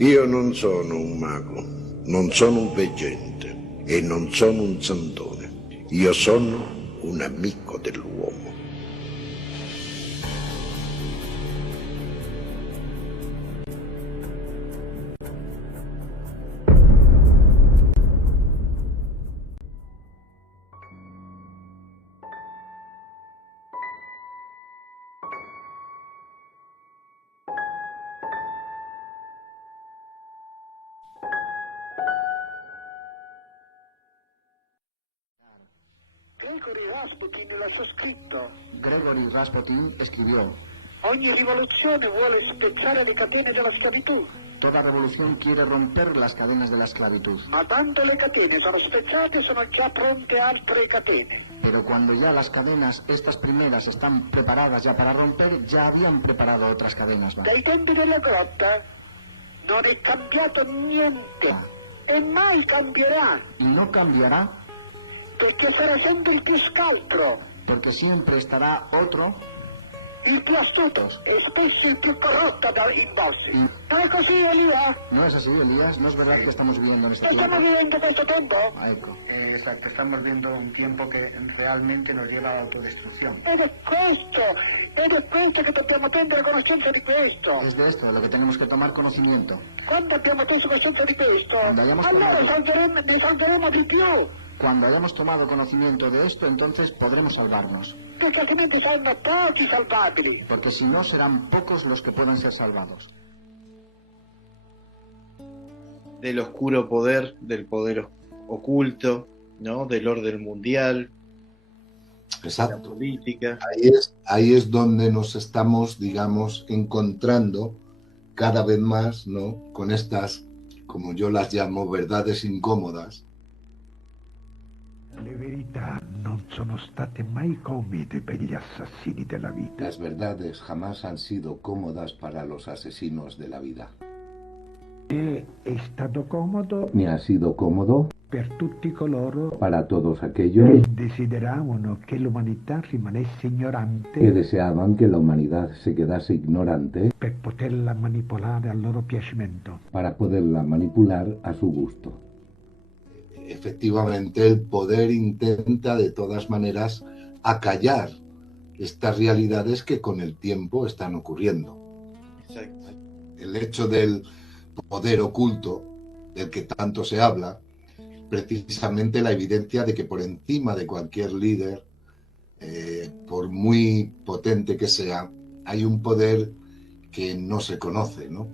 Io non sono un mago, non sono un veggente e non sono un santone. Io sono un amico dell'uomo. Gregory Rasputin l'ha scritto. Gregory Rasputin escribió: Ogni rivoluzione vuole spezzare le catene della schiavitù. toda revolución quiere romper las cadenas de la esclavitud. Ma tanto le catene sono spezzate, sono già pronte altre catene. Pero cuando ya las cadenas, estas primeras, están preparadas ya para romper, ya habían preparado otras cadenas más. Dai tempi della grotta non è cambiato niente e mai cambierà, Y no cambiará perché sarà sempre il più scaltro, porque siempre estará otro, il più astuto e spesso il più corrotto in bolsi. Non è così, Elia? ¿no es así, Elías? ¿No es verdad que estamos viviendo en este Stiamo tiempo? vivendo questo tempo? Ah, ecco. Exacto, estamos viendo un tiempo que realmente nos lleva a la autodestrucción. Ed è questo che dobbiamo prendere conoscenza di questo. Es de esto de lo que tenemos que tomar conocimiento. Quando abbiamo preso coscienza di questo, Quando abbiamo allora tomato- ne salveremo di più, Cuando hayamos tomado conocimiento de esto, entonces podremos salvarnos. perché altrimenti saranno pochi salvabili. Porque si no, serán pocos los que puedan ser salvados. Del oscuro poder, del poder oculto, ¿no? Del orden mundial, la Exacto. política. Ahí es donde nos estamos, digamos, encontrando cada vez más, ¿no? Con estas, como yo las llamo, verdades incómodas. Le verità non sono state mai comode per gli assassini della vita. Las verdades jamás han sido cómodas para los asesinos de la vida. E è stato comodo Ni ha sido cómodo per tutti coloro para todos che aquellos desideravano che l'umanità rimanesse que ignorante deseaban que la humanidad se quedase ignorante per poterla manipolare al loro piacimento. para poderla manipular a su gusto. Efectivamente, el poder intenta de todas maneras acallar estas realidades que con el tiempo están ocurriendo. Exacto. El hecho del poder oculto, del que tanto se habla, precisamente la evidencia de que por encima de cualquier líder, por muy potente que sea, hay un poder que no se conoce, ¿no?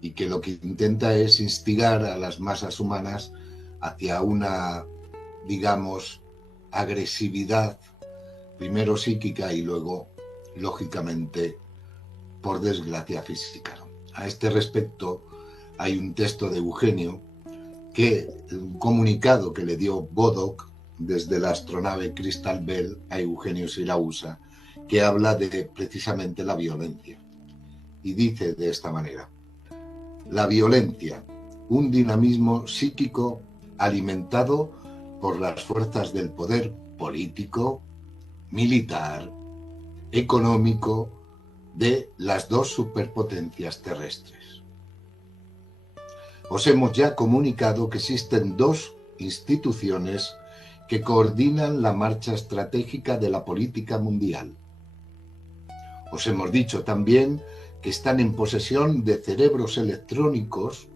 Y que lo que intenta es instigar a las masas humanas hacia una, digamos, agresividad, primero psíquica y luego, lógicamente, por desgracia física, ¿no? A este respecto hay un texto de Eugenio, un comunicado que le dio Bodoc desde la astronave Crystal Bell a Eugenio Sirausa, que habla de precisamente la violencia. Y dice de esta manera: la violencia, un dinamismo psíquico alimentado por las fuerzas del poder político, militar, económico de las dos superpotencias terrestres. Os hemos ya comunicado que existen dos instituciones que coordinan la marcha estratégica de la política mundial. Os hemos dicho también que están en posesión de cerebros electrónicos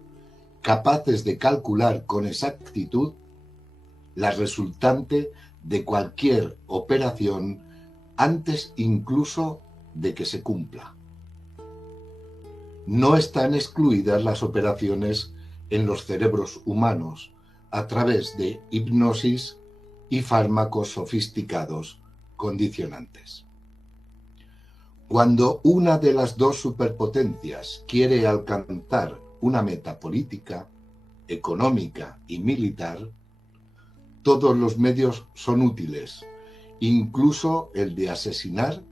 capaces de calcular con exactitud la resultante de cualquier operación antes incluso de que se cumpla. No están excluidas las operaciones en los cerebros humanos a través de hipnosis y fármacos sofisticados condicionantes. Cuando una de las dos superpotencias quiere alcanzar una meta política, económica y militar, todos los medios son útiles, incluso el de asesinar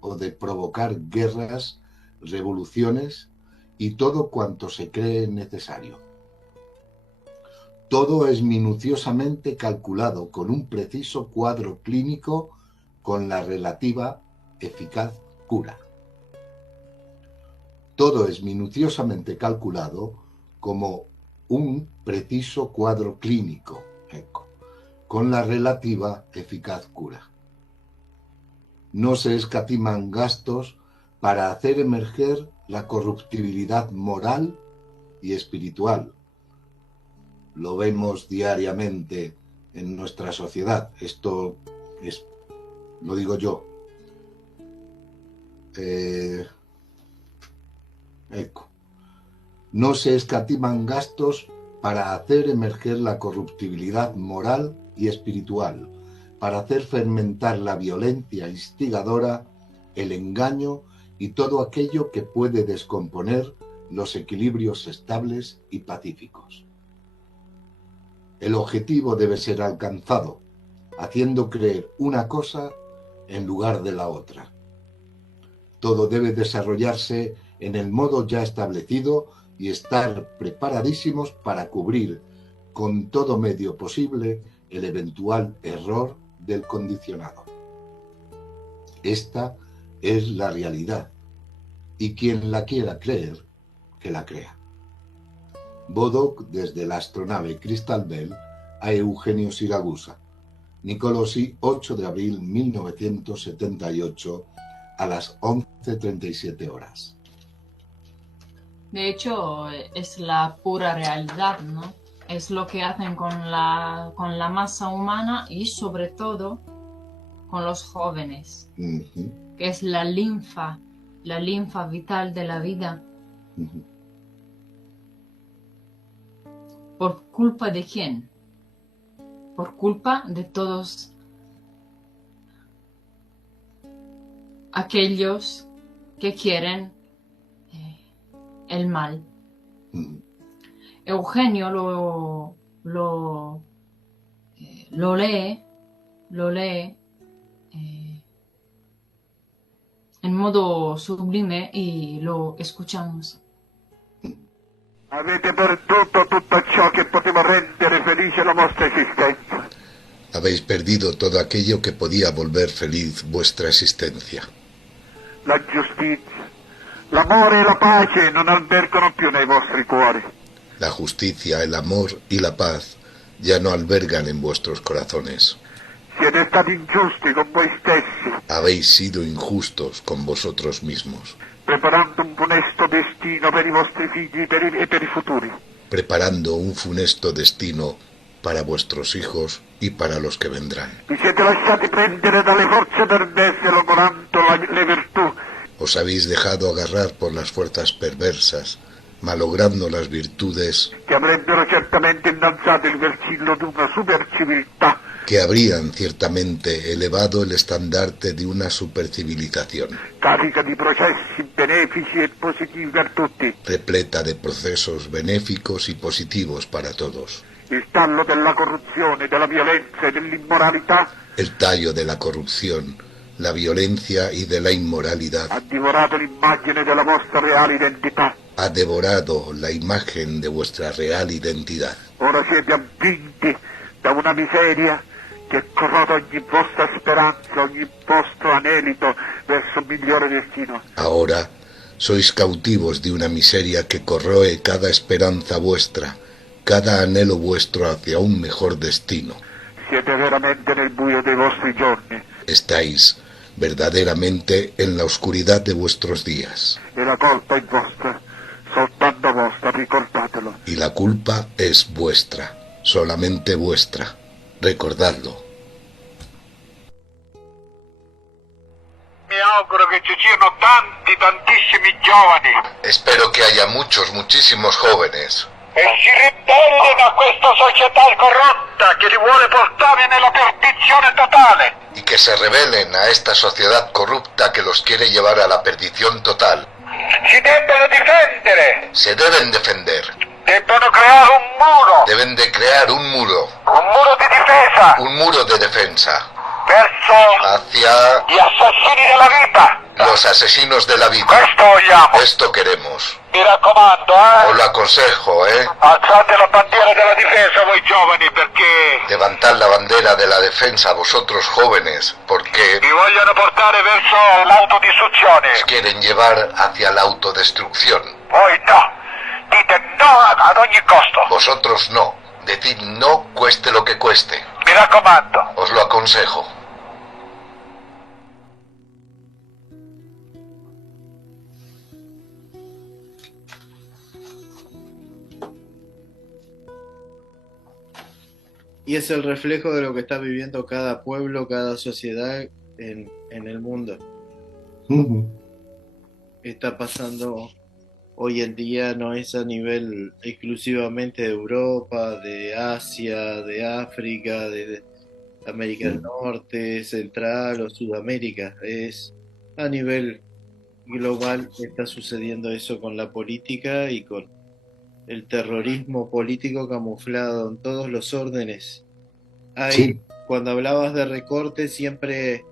o de provocar guerras, revoluciones y todo cuanto se cree necesario. Todo es minuciosamente calculado con un preciso cuadro clínico con la relativa eficaz cura. Todo es minuciosamente calculado como un preciso cuadro clínico, ecco, con la relativa eficaz cura. No se escatiman gastos para hacer emerger la corruptibilidad moral y espiritual. Lo vemos diariamente en nuestra sociedad. Esto lo digo yo. Ecco. No se escatiman gastos para hacer emerger la corruptibilidad moral y espiritual, para hacer fermentar la violencia instigadora, el engaño y todo aquello que puede descomponer los equilibrios estables y pacíficos. El objetivo debe ser alcanzado, haciendo creer una cosa en lugar de la otra. Todo debe desarrollarse en el modo ya establecido y estar preparadísimos para cubrir con todo medio posible el eventual error del condicionado. Esta es la realidad, y quien la quiera creer, que la crea. Bodoc desde la astronave Crystal Bell a Eugenio Siragusa. Nicolosi, 8 de abril 1978, a las 11:37 horas. De hecho, es la pura realidad, ¿no? Es lo que hacen con la masa humana y sobre todo con los jóvenes, que es la linfa vital de la vida. ¿Por culpa de quién? Por culpa de todos aquellos que quieren el mal. Eugenio lo lee en modo sublime y lo escuchamos. Avete perduto tutto ciò che poteva rendere felice la vostra esistenza. Habéis perdido todo aquello que podía volver feliz vuestra existencia. La giustizia, l'amore e la pace non albergano più nei vostri cuori. La justicia, el amor y la paz ya no albergan en vuestros corazones. Siete stati ingiusti con voi stessi, Habéis sido injustos con vosotros mismos, preparando un funesto destino per i vostri figli e per i futuri. preparando un funesto destino para vuestros hijos y para los que vendrán. Vi siete lasciati prendere dalle forze perverse logorando le virtù. Os habéis dejado agarrar por las fuerzas perversas, malogrando las virtudes Che avrebbero certamente innalzato il versillo di una superciviltà, que habrían ciertamente elevado el estandarte de una supercivilización, carica di processi benefici e positivi per tutti. repleta de procesos benéficos y positivos para todos. Il tallo della corruzione, della violenza e dell'immoralità El tallo de la corrupción, la violencia y de la inmoralidad ha divorato l'immagine della vostra reale identità. ha devorado la imagen de vuestra real identidad. Ora siete avvinti da una miseria che corrode ogni vostra speranza, ogni vostro anelito verso un migliore destino. Ahora sois cautivos de una miseria que corroe cada esperanza vuestra, cada anhelo vuestro hacia un mejor destino. Siete veramente nel buio dei vostri giorni Estáis verdaderamente en la oscuridad de vuestros días, e la colpa è vostra, soltanto vostra, ricordatelo. y la culpa es vuestra, solamente vuestra. Recordadlo. Mi auguro che ci siano tantissimi giovani Espero que haya muchísimos jóvenes e si ribellino a questa società corrotta che li vuole portare nella perdizione totale. y que se rebelen a esta sociedad corrupta que los quiere llevar a la perdición total. Si debbono difendere, Se deben defender, debbono creare un muro deben de crear un muro di difesa de defensa verso hacia gli assassini della vita. los asesinos de la vida. Questo vogliamo. Esto queremos. Mi raccomando, Os lo aconsejo, ¿eh? alzate la bandiera della difesa voi giovani, perché Levantad la bandera de la defensa, vosotros jóvenes, porque vi vogliono portare verso l'autodistruzione. os quieren llevar hacia la autodestrucción. Voi no, dite no ad ogni costo. Vosotros no. Decid no, cueste lo que cueste. Mi raccomando. Os lo aconsejo. Y es el reflejo de lo que está viviendo cada pueblo, cada sociedad en el mundo. Ujú. Está pasando hoy en día, no es a nivel exclusivamente de Europa, de Asia, de África, de América del Norte, Central o Sudamérica. Es a nivel global, está sucediendo eso con la política y con el terrorismo político camuflado en todos los órdenes. Sí. Cuando hablabas de recortes, siempre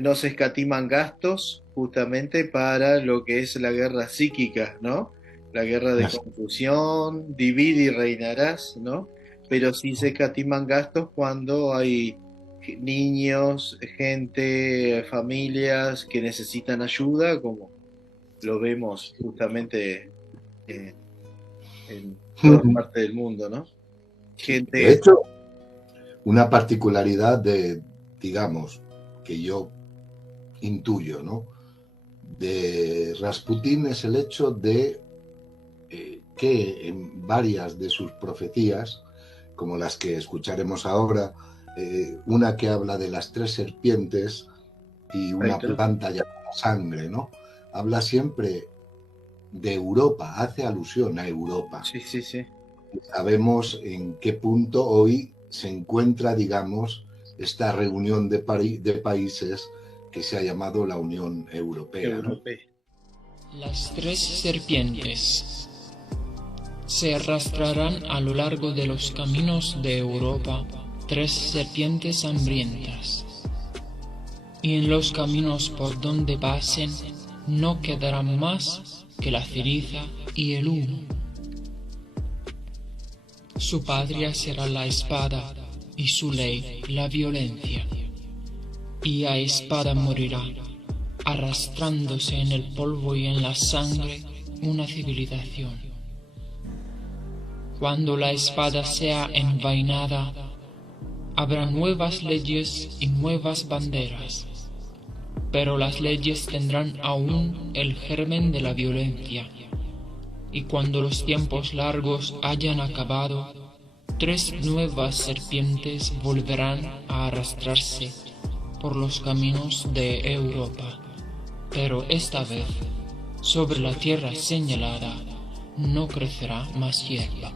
no se escatiman gastos justamente para lo que es la guerra psíquica, ¿no? La guerra de Así. confusión, divide y reinarás, ¿no? Pero sí se escatiman gastos cuando hay niños, gente, familias que necesitan ayuda, como lo vemos justamente en toda parte del mundo, ¿no? Gente... De hecho, una particularidad digamos, que yo intuyo, ¿no? De Rasputín es el hecho de que en varias de sus profecías, como las que escucharemos ahora, una que habla de las 3 serpientes y una planta llamada sangre, ¿no? Habla siempre de Europa, hace alusión a Europa. Sí, sí, sí. Sabemos en qué punto hoy se encuentra, digamos, esta reunión de países que se ha llamado la Unión Europea, ¿no? Las 3 serpientes se arrastrarán a lo largo de los caminos de Europa, 3 serpientes hambrientas, y en los caminos por donde pasen no quedarán más que la ceniza y el humo. Su patria será la espada y su ley la violencia, y a espada morirá, arrastrándose en el polvo y en la sangre una civilización. Cuando la espada sea envainada, habrá nuevas leyes y nuevas banderas, pero las leyes tendrán aún el germen de la violencia, y cuando los tiempos largos hayan acabado, 3 nuevas serpientes volverán a arrastrarse por los caminos de Europa, pero esta vez, sobre la tierra señalada, no crecerá más hierba.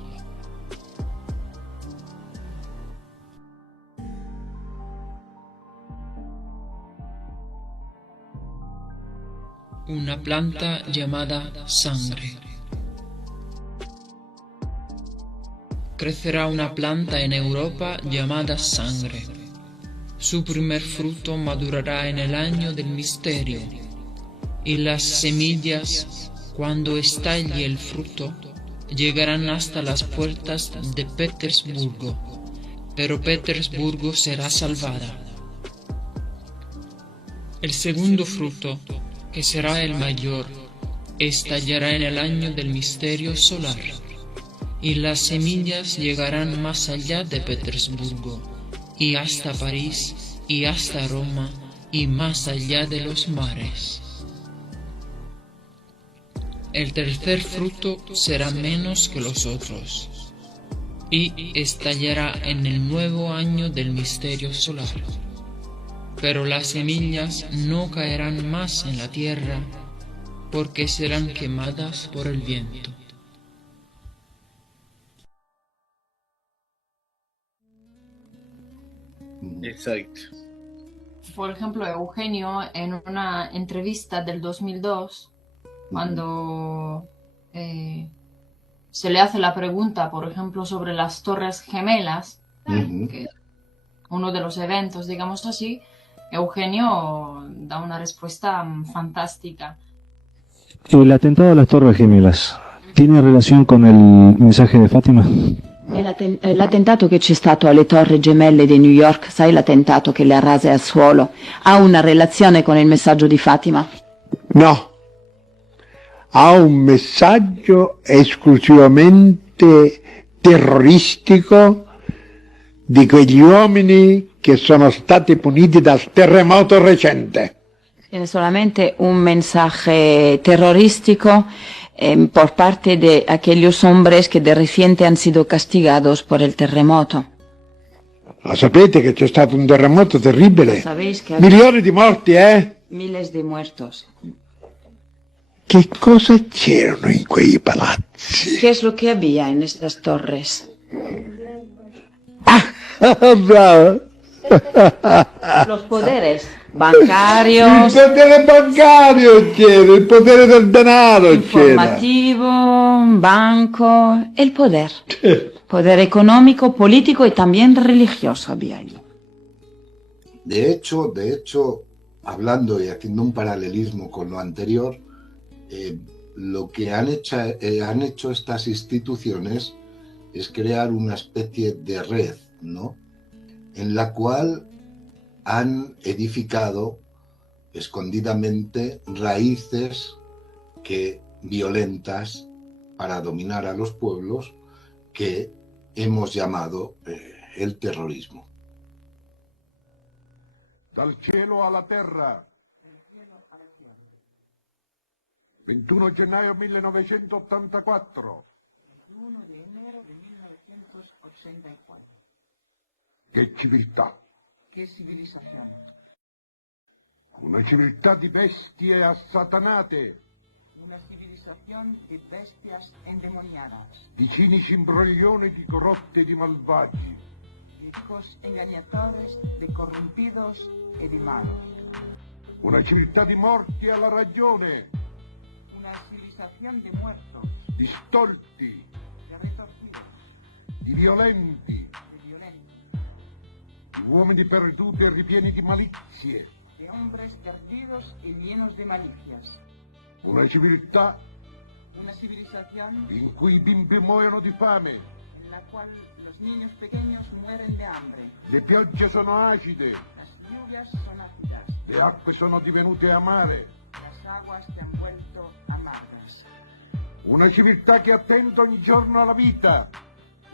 Una planta llamada sangre. Crecerá una planta en Europa llamada sangre. Su primer fruto madurará en el año del misterio, y las semillas, cuando estalle el fruto, llegarán hasta las puertas de Petersburgo, pero Petersburgo será salvada. El segundo fruto, que será el mayor, estallará en el año del misterio solar, y las semillas llegarán más allá de Petersburgo, y hasta París, y hasta Roma, y más allá de los mares. El tercer fruto será menos que los otros, y estallará en el nuevo año del misterio solar. Pero las semillas no caerán más en la tierra, porque serán quemadas por el viento. Exacto. Por ejemplo, Eugenio, en una entrevista del 2002, cuando se le hace la pregunta, por ejemplo, sobre las Torres Gemelas, que es uno de los eventos, digamos así, Eugenio da una respuesta fantástica. El atentado a las Torres Gemelas, ¿tiene relación con el mensaje de Fátima? L'attentato che c'è stato alle Torri Gemelle di New York, sai l'attentato che le ha rase al suolo, ha una relazione con il messaggio di Fatima? No, ha un messaggio esclusivamente terroristico di quegli uomini che sono stati puniti dal terremoto recente. Tiene solamente un mensaje terrorístico por parte de aquellos hombres que de reciente han sido castigados por el terremoto. Lo sapete che c'è stato un terremoto terribile? Milioni di morti, Miles de muertos. Che cosa c'erano in quei palazzi? ¿Qué es lo que había en estas torres? Bravo. Los poderes bancarios. Il potere bancario c'era, il potere del denaro informativo, banco, el poder. Poder económico, político y también religioso había allí. De hecho, hablando y haciendo un paralelismo con lo anterior, lo que han hecho estas instituciones es crear una especie de red, ¿no? En la cual han edificado escondidamente raíces violentas para dominar a los pueblos que hemos llamado el terrorismo. Dal cielo alla terra. 21 gennaio 1984. 21 de enero de 1984. Che civiltà. Che civilizzazione. Una civiltà di bestie assatanate. Una civilización de bestias endemoniadas. Di cinici imbroglioni di corrotti e di malvagi. De ricos engañadores, de corrompidos e di malos. Una civiltà di morti alla ragione. Una civilización de muertos. Di stolti. De retorcidos. Di violenti. De violentos. Di uomini perduti e ripieni di malizie. De hombres perdidos y llenos de malicias. Una civiltà Una civilización in cui i bimbi muoiono di fame. en la cual los niños pequeños mueren de hambre. Le piogge sono acide. Las lluvias son ácidas. Le acque sono divenute amare. Las aguas se han vuelto amargas. Una civiltà che attenta ogni giorno alla vita.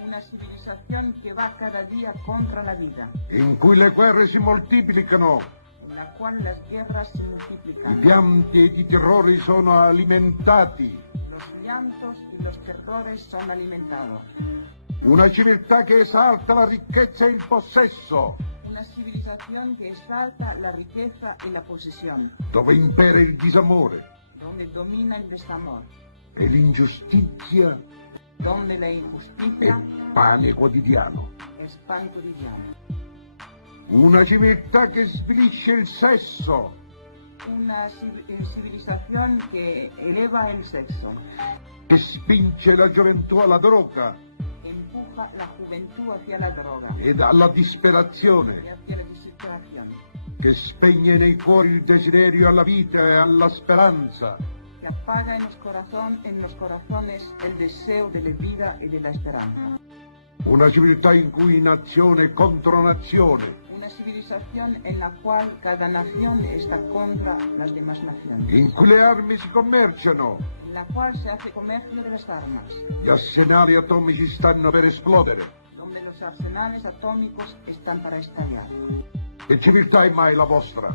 Una civilización que va cada día contra la vida. In cui le guerre si moltiplicano. En la cual las guerras se I multiplican. pianti ed i terrori sono alimentati. Los llantos y los terrores son alimentados. Una civiltà che esalta la ricchezza e il possesso. Una civilización que exalta la riqueza y la posesión. Dove impera il disamore. Donde domina el desamor. E l'ingiustizia Donde la injusticia è pane quotidiano. es pan cotidiano. Una civiltà che svilisce il sesso. Una civilización que eleva el sexo. Che spinge la gioventù alla droga. Empuja la juventud hacia la droga. Ed alla disperazione. Y hacia la desesperación. Che spegne nei cuori il desiderio alla vita e alla speranza. Que apaga en los corazones el deseo de la vida y de la esperanza. Una civiltà in cui nazione contro nazione. Una civilización en la cual cada nación está contra las demás naciones. In cui le armi si commerciano. En la cual se hace comercio de las armas. Gli arsenali atomici stanno per esplodere. Donde los arsenales atómicos están para estallar. Che civiltà è mai la vostra?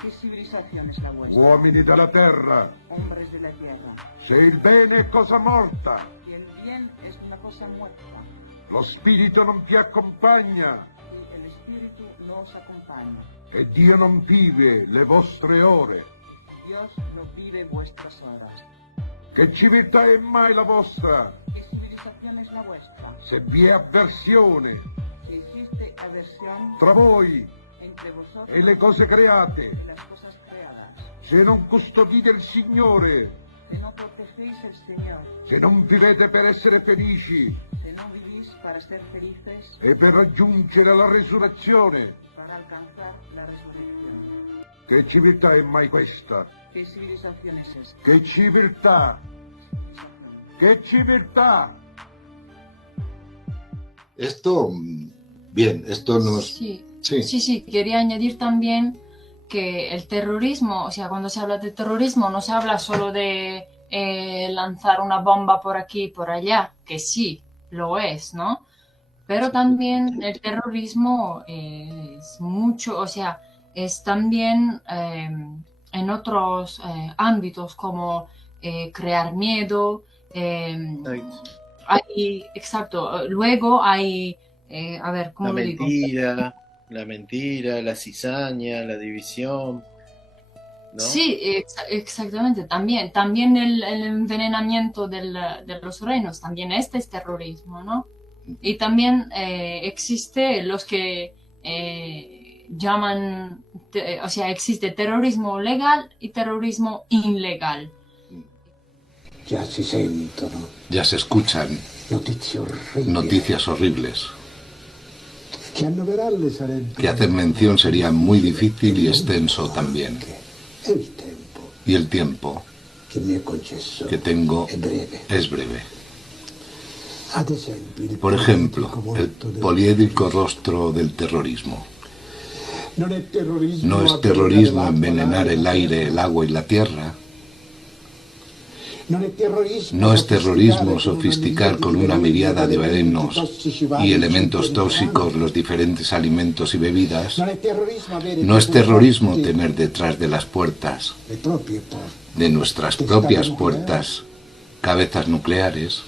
¿Qué civilización es la vuestra? Uomini della terra. Hombres de la tierra. Se il bene è cosa morta. Y el bien es una cosa muerta. Lo spirito non vi accompagna. Y el espíritu no os acompaña. E Dio non vive le vostre ore. Dios no vive vuestras horas. Che civiltà è mai la vostra? ¿Qué civilización es la vuestra? Se vi è avversione Si existe aversión tra voi entre vosotros e le cose create, y las cosas creadas. se non custodite il Signore, Si no protegéis el Señor, se non vivete per essere felici si no vivís para ser felices, e per raggiungere la resurrezione, para alcanzar la resurrección. Che civiltà è mai questa? ¿Qué civilización es esta? Che civiltà? Che civiltà? Esto, bien, esto nos... Sí. Sí, quería añadir también que el terrorismo, o sea, cuando se habla de terrorismo no se habla solo de lanzar una bomba por aquí y por allá, que sí, lo es, ¿no? Pero también el terrorismo es mucho, o sea, es también en otros ámbitos como crear miedo. Exacto. Luego hay, a ver, ¿cómo lo digo? La mentira, la cizaña, la división, ¿no? Sí, exactamente. También el envenenamiento de los reinos, también este es terrorismo, ¿no? Y también existe los que llaman, o sea, existe terrorismo legal y terrorismo ilegal. Ya si sentono. Ya se escuchan noticias horribles. Que hacer mención sería muy difícil y extenso también. Y el tiempo que tengo es breve. Por ejemplo, el poliédrico rostro del terrorismo. No es terrorismo envenenar el aire, el agua y la tierra. No es terrorismo sofisticar con una miríada de venenos y elementos tóxicos los diferentes alimentos y bebidas. No es terrorismo tener detrás de las puertas, de nuestras propias puertas, cabezas nucleares.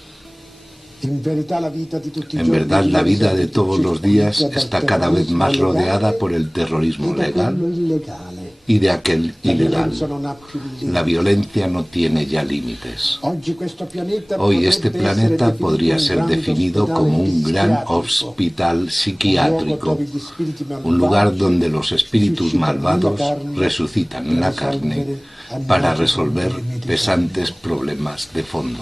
En verdad, la vida de todos los días está cada vez más rodeada por el terrorismo legal y de aquel ilegal. La violencia no tiene ya límites. Hoy este planeta podría ser definido como un gran hospital psiquiátrico, un lugar donde los espíritus malvados resucitan en la carne para resolver pesantes problemas de fondo.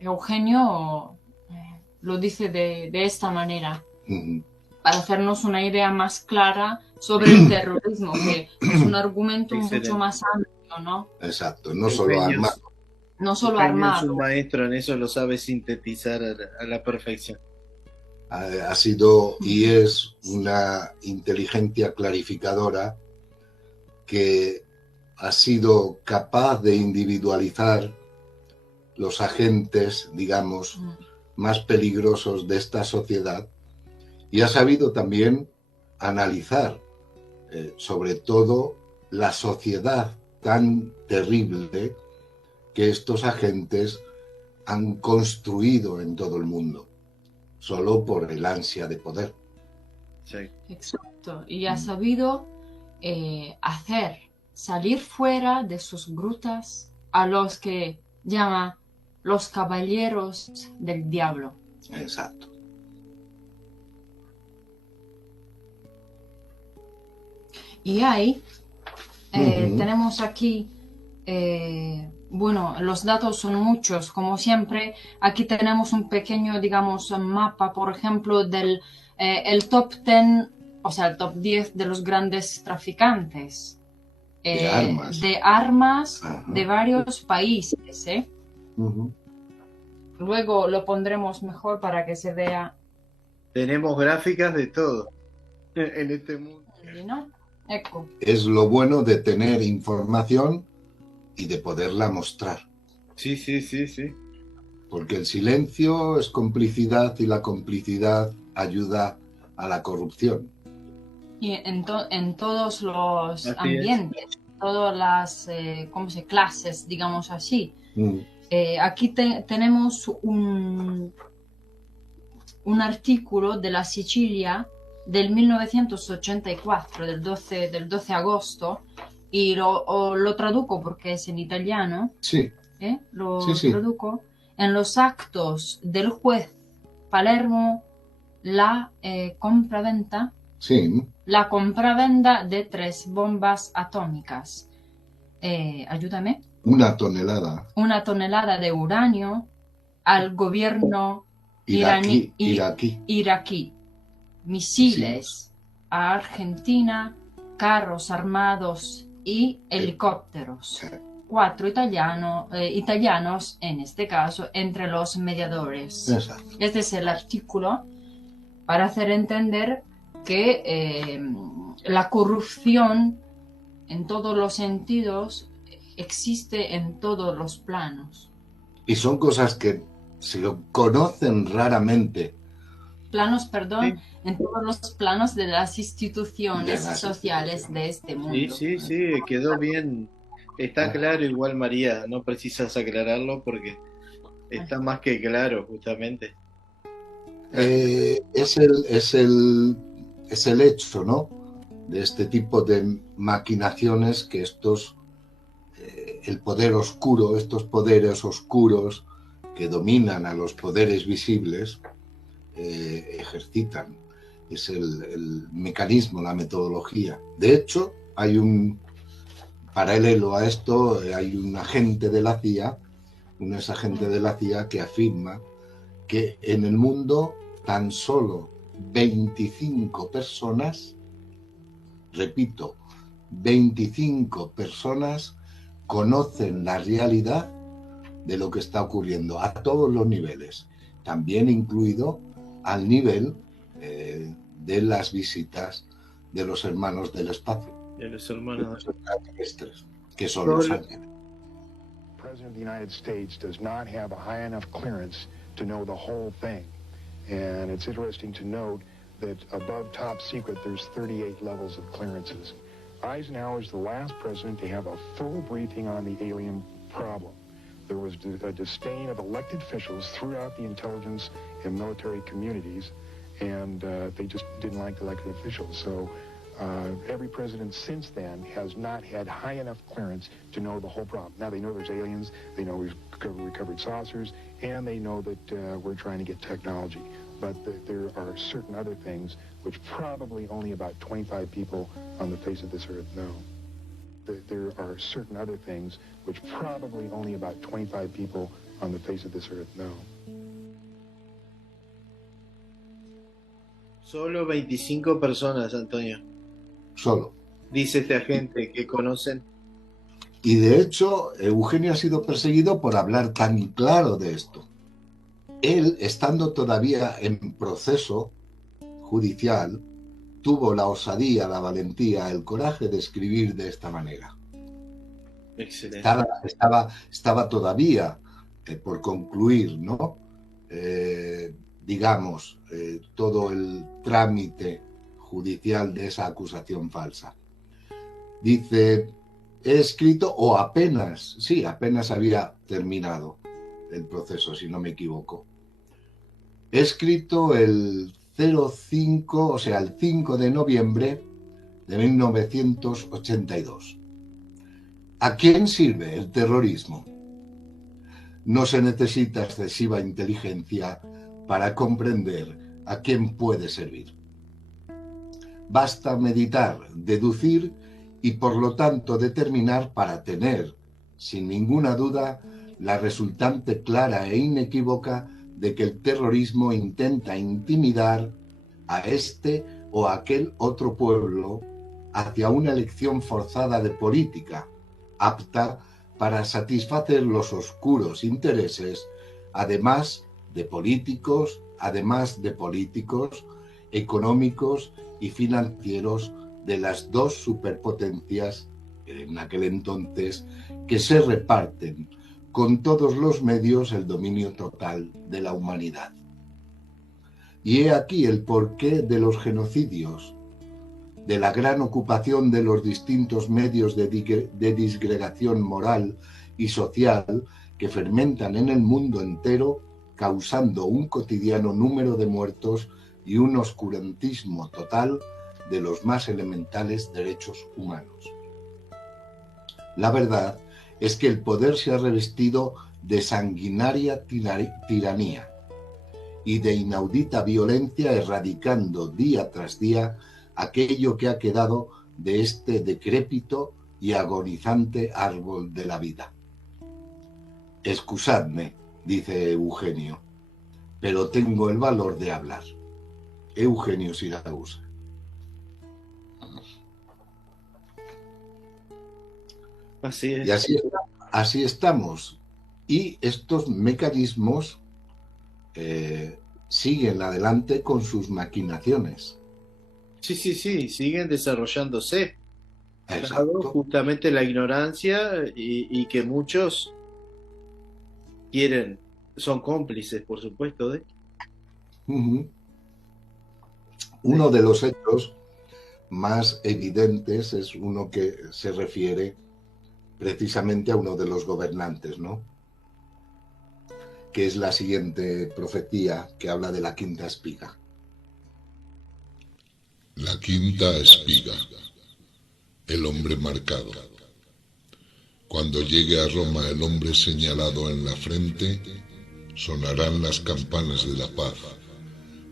Eugenio lo dice de esta manera, para hacernos una idea más clara sobre el terrorismo, que es un argumento mucho más amplio, ¿no? Exacto, no solo armado. No solo armado. Es un maestro en eso, lo sabe sintetizar a la perfección. Ha sido y es una inteligencia clarificadora que ha sido capaz de individualizar los agentes, digamos, más peligrosos de esta sociedad y ha sabido también analizar, sobre todo, la sociedad tan terrible que estos agentes han construido en todo el mundo, solo por el ansia de poder. Sí. Exacto, y ha sabido hacer salir fuera de sus grutas a los que llama los caballeros del diablo. Exacto. Y ahí tenemos aquí, bueno, los datos son muchos, como siempre. Aquí tenemos un pequeño, digamos, mapa, por ejemplo, del el top 10, o sea, el top 10 de los grandes traficantes de armas de varios países, ¿eh? Luego lo pondremos mejor para que se vea. Tenemos gráficas de todo en este mundo. ¿No? Eco. Es lo bueno de tener información y de poderla mostrar. Sí. Porque el silencio es complicidad y la complicidad ayuda a la corrupción. Y en todos los ambientes, todas las clases, digamos así. Aquí tenemos un artículo de la Sicilia del 1984, del 12 de agosto, y lo traduzco porque es en italiano. Sí. Lo traduzco. En los actos del juez Palermo, la compraventa. Sí. La compravenda de 3 bombas atómicas. Ayúdame. Una tonelada de uranio al gobierno iraquí. Misiles a Argentina carros armados y helicópteros. 4 italianos, en este caso, entre los mediadores. Exacto. Este es el artículo para hacer entender que la corrupción en todos los sentidos existe en todos los planos. Y son cosas que se conocen raramente. Planos, perdón, Sí. en todos los planos de las instituciones sociales de este mundo. Sí, quedó bien. Está claro igual, María, no precisas aclararlo porque está más que claro, justamente. Es el hecho, ¿no?, de este tipo de maquinaciones que el poder oscuro, estos poderes oscuros que dominan a los poderes visibles, ejercitan. Es el mecanismo, la metodología. De hecho, hay un paralelo a esto, hay un agente de la CIA, un exagente de la CIA que afirma que en el mundo tan solo 25 personas, repito, 25 personas conocen la realidad de lo que está ocurriendo a todos los niveles, también incluido al nivel de las visitas de los hermanos del espacio, De los hermanos extraterrestres, que son los ángeles. The President of the United States does not have a high enough clearance to know the whole thing. And it's interesting to note that above top secret, there's 38 levels of clearances. Eisenhower is the last president to have a full briefing on the alien problem. There was a disdain of elected officials throughout the intelligence and military communities, and they just didn't like the elected officials. So every president since then has not had high enough clearance to know the whole problem. Now they know there's aliens, they know we've recovered saucers, and they know that we're trying to get technology. But there are certain other things which probably only about 25 people on the face of this earth know. There are certain other things which probably only about 25 people on the face of this earth know. Solo 25 personas, Antonio. Solo. Dice este agente que conocen. Y de hecho, Eugenio ha sido perseguido por hablar tan claro de esto. Él, estando todavía en proceso judicial, tuvo la osadía, la valentía, el coraje de escribir de esta manera. Excelente. Estaba todavía por concluir, ¿no? Todo el trámite judicial de esa acusación falsa. Dice, he escrito, o apenas había terminado el proceso, si no me equivoco. He escrito el 5 de noviembre de 1982. ¿A quién sirve el terrorismo? No se necesita excesiva inteligencia para comprender a quién puede servir. Basta meditar, deducir y por lo tanto determinar para tener, sin ninguna duda, la resultante clara e inequívoca de que el terrorismo intenta intimidar a este o a aquel otro pueblo hacia una elección forzada de política, apta para satisfacer los oscuros intereses, además de políticos, económicos y financieros de las dos superpotencias en aquel entonces que se reparten con todos los medios el dominio total de la humanidad. Y he aquí el porqué de los genocidios, de la gran ocupación de los distintos medios de disgregación moral y social que fermentan en el mundo entero, causando un cotidiano número de muertos y un oscurantismo total de los más elementales derechos humanos. La verdad es que el poder se ha revestido de sanguinaria tiranía y de inaudita violencia, erradicando día tras día aquello que ha quedado de este decrépito y agonizante árbol de la vida. Excusadme, dice Eugenio, pero tengo el valor de hablar. Eugenio Siracusa. Así es. Y así estamos. Y estos mecanismos siguen adelante con sus maquinaciones. Sí, siguen desarrollándose. Exacto. Dado justamente la ignorancia y que muchos son cómplices, por supuesto, de. Uno de los hechos más evidentes es uno que se refiere precisamente a uno de los gobernantes, ¿no? Que es la siguiente profecía que habla de la quinta espiga. La quinta espiga, el hombre marcado. Cuando llegue a Roma el hombre señalado en la frente, sonarán las campanas de la paz,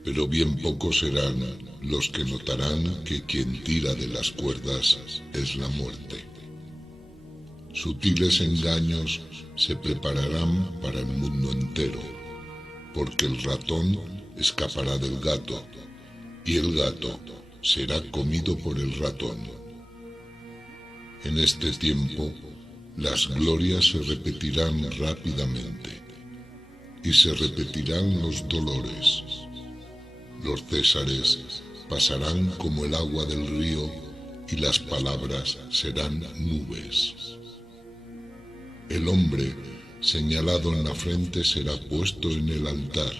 pero bien pocos serán los que notarán que quien tira de las cuerdas es la muerte. Sutiles engaños se prepararán para el mundo entero, porque el ratón escapará del gato, y el gato será comido por el ratón. En este tiempo, las glorias se repetirán rápidamente, y se repetirán los dolores. Los césares pasarán como el agua del río, y las palabras serán nubes. El hombre señalado en la frente será puesto en el altar,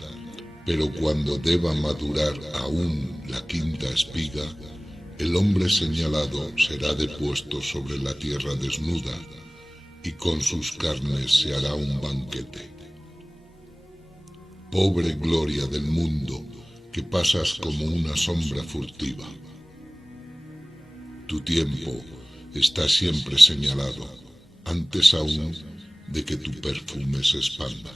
pero cuando deba madurar aún la quinta espiga, el hombre señalado será depuesto sobre la tierra desnuda, y con sus carnes se hará un banquete. Pobre gloria del mundo, que pasas como una sombra furtiva. Tu tiempo está siempre señalado, antes aún de que tu perfume se expanda.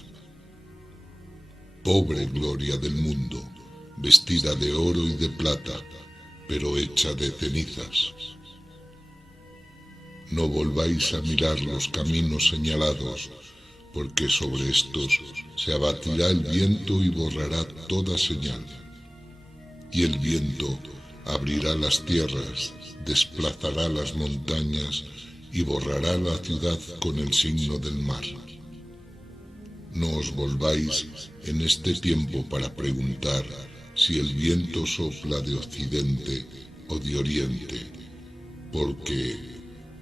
Pobre gloria del mundo, vestida de oro y de plata, pero hecha de cenizas. No volváis a mirar los caminos señalados, porque sobre estos se abatirá el viento y borrará toda señal. Y el viento abrirá las tierras, desplazará las montañas y borrará la ciudad con el signo del mar. No os volváis en este tiempo para preguntar si el viento sopla de occidente o de oriente, porque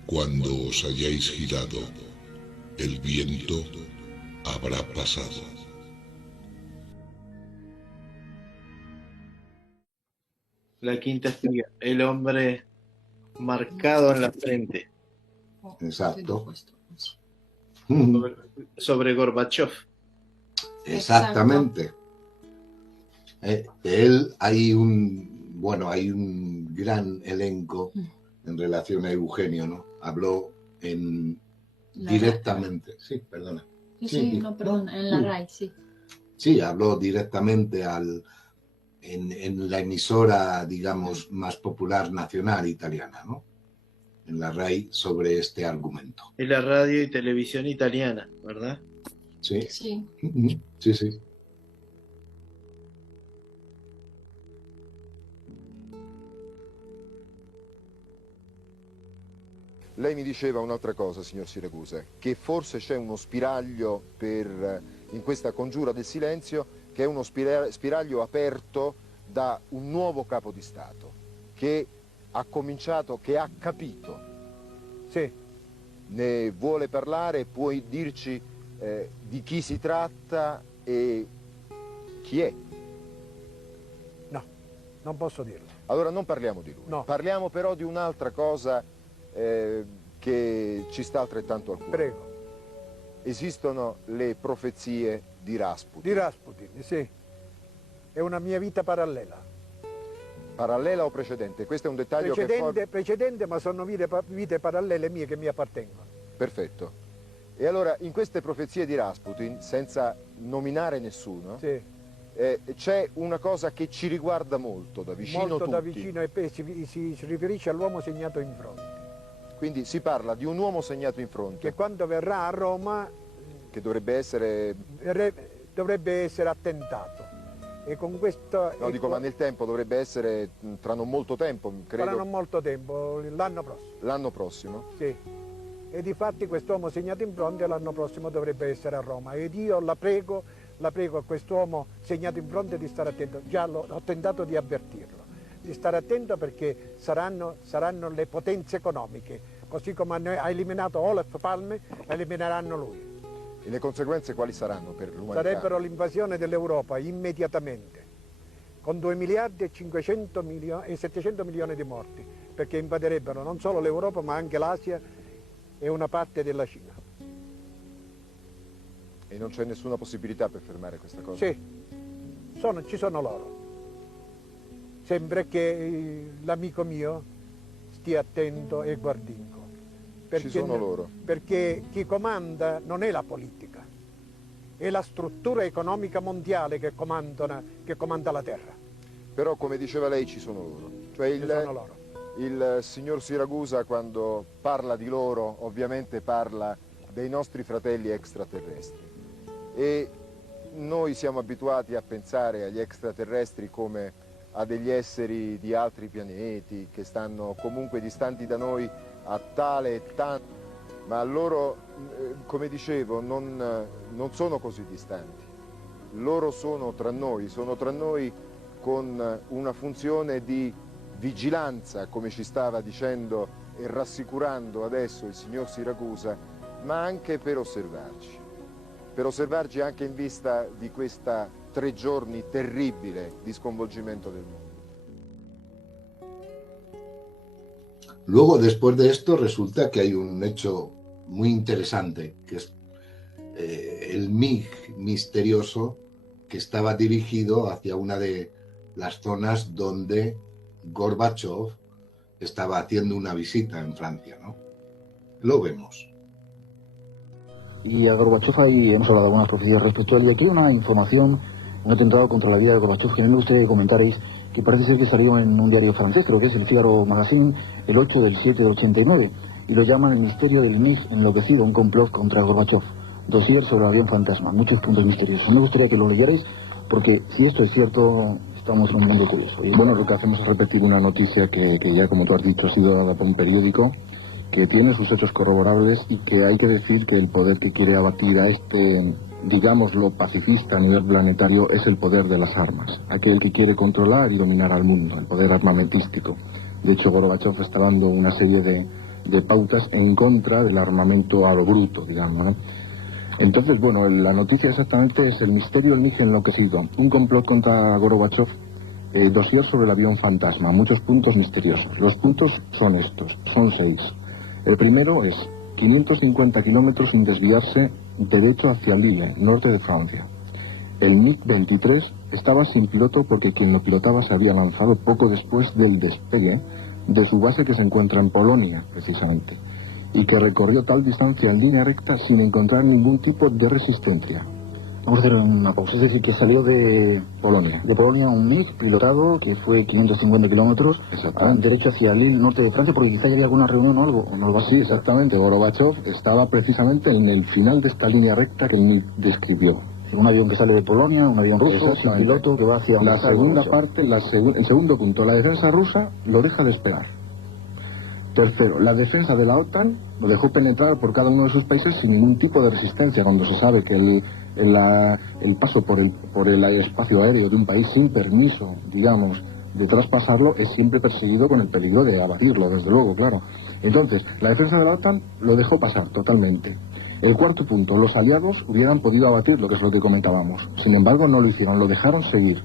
cuando os hayáis girado, el viento habrá pasado. La quinta espiga, el hombre marcado en la frente. Exacto. Sobre Gorbachev. Exactamente. De él hay un gran elenco en relación a Eugenio, ¿no? Habló directamente. Sí, perdona. Sí, perdón, en la RAI, sí. Sí, habló directamente en la emisora, digamos, más popular nacional italiana, ¿no? En la RAI sobre este argumento. En la radio y televisión italiana, ¿verdad? Sí. Sí. Sí. Lei mi diceva un'altra cosa, signor Siracusa, che forse c'è uno spiraglio in questa congiura del silenzio, che è uno spiraglio aperto da un nuovo capo di Stato, che ha cominciato, che ha capito. Sì. Ne vuole parlare? Puoi dirci di chi si tratta e chi è? No, non posso dirlo. Allora non parliamo di lui, no. Parliamo però di un'altra cosa che ci sta altrettanto al cuore. Prego. Esistono le profezie di Rasputin. Di Rasputin, sì. È una mia vita parallela. Parallela o precedente? Questo è un dettaglio precedente, ma sono vite parallele mie che mi appartengono. Perfetto. E allora, in queste profezie di Rasputin, senza nominare nessuno, sì. C'è una cosa che ci riguarda molto da vicino molto tutti. Da vicino e si riferisce all'uomo segnato in fronte. Quindi si parla di un uomo segnato in fronte. Che quando verrà a Roma... Che dovrebbe essere attentato. E con questo... No, dico, ma nel tempo dovrebbe essere tra non molto tempo, credo. Tra non molto tempo, l'anno prossimo. L'anno prossimo? Sì. e difatti quest'uomo segnato in fronte l'anno prossimo dovrebbe essere a Roma ed io la prego a quest'uomo segnato in fronte di stare attento, già ho tentato di avvertirlo, di stare attento perché saranno le potenze economiche, così come ha eliminato Olof Palme, elimineranno lui. E le conseguenze quali saranno per l'umanità? Sarebbero l'invasione dell'Europa immediatamente, con 2 miliardi e 500 milioni e 700 milioni di morti, perché invaderebbero non solo l'Europa ma anche l'Asia e una parte della Cina. E non c'è nessuna possibilità per fermare questa cosa? Sì, ci sono loro. Sempre che l'amico mio stia attento e guardingo. Ci sono loro. Perché chi comanda non è la politica, è la struttura economica mondiale che comanda la terra. Però, come diceva lei, ci sono loro. Cioè sono loro. Il signor Siragusa, quando parla di loro, ovviamente parla dei nostri fratelli extraterrestri. E noi siamo abituati a pensare agli extraterrestri come a degli esseri di altri pianeti che stanno comunque distanti da noi a tale e tanto, ma loro, come dicevo, non sono così distanti. Loro sono tra noi con una funzione di vigilanza, come ci stava dicendo e rassicurando adesso il signor Siragusa, ma anche per osservarci anche in vista di questa 3 giorni terribile di sconvolgimento del mondo. Luego, después de esto, resulta que hay un hecho muy interesante, que es el MiG misterioso que estaba dirigido hacia una de las zonas donde Gorbachov estaba haciendo una visita en Francia, ¿no? Lo vemos. Y a Gorbachov ahí hemos hablado de algunas profecías respecto a él. Y aquí hay una información, un atentado contra la vida de Gorbachov, que a mí me gustaría que comentarais, que parece ser que salió en un diario francés, creo que es el Figaro Magazine, el 8 del 7 de 89, y lo llaman el misterio del MiG enloquecido, un complot contra Gorbachov, dossier sobre el avión fantasma, muchos puntos misteriosos. Me gustaría que lo leyerais, porque si esto es cierto, estamos en un mundo curioso. Y bueno, lo que hacemos es repetir una noticia que ya, como tú has dicho, ha sido dada por un periódico, que tiene sus hechos corroborables y que hay que decir que el poder que quiere abatir a digámoslo, pacifista a nivel planetario es el poder de las armas, aquel que quiere controlar y dominar al mundo, el poder armamentístico. De hecho, Gorbachov está dando una serie de pautas en contra del armamento a lo bruto, digamos, ¿no? Entonces, bueno, la noticia exactamente es el misterio del MiG enloquecido, un complot contra Gorbachov, dossier sobre el avión fantasma, muchos puntos misteriosos. Los puntos son estos, son 6. El primero es 550 kilómetros sin desviarse derecho hacia Lille, norte de Francia. El MiG-23 estaba sin piloto porque quien lo pilotaba se había lanzado poco después del despegue de su base que se encuentra en Polonia, precisamente, y que recorrió tal distancia en línea recta sin encontrar ningún tipo de resistencia. Vamos a hacer una pausa, es decir, que salió de Polonia. De Polonia un MiG pilotado que fue 550 kilómetros derecho hacia Lille, norte de Francia, porque quizá haya alguna reunión o algo. ¿No? Sí, exactamente. Gorbachov estaba precisamente en el final de esta línea recta que el MiG describió. Un avión que sale de Polonia, un avión ruso, sin piloto que va hacia... La segunda parte, el segundo punto, la defensa rusa lo deja de esperar. Tercero, la defensa de la OTAN lo dejó penetrar por cada uno de sus países sin ningún tipo de resistencia, cuando se sabe que el paso por el espacio aéreo de un país sin permiso, digamos, de traspasarlo, es siempre perseguido con el peligro de abatirlo, desde luego, claro. Entonces, la defensa de la OTAN lo dejó pasar totalmente. El cuarto punto, los aliados hubieran podido abatirlo, que es lo que comentábamos. Sin embargo, no lo hicieron, lo dejaron seguir.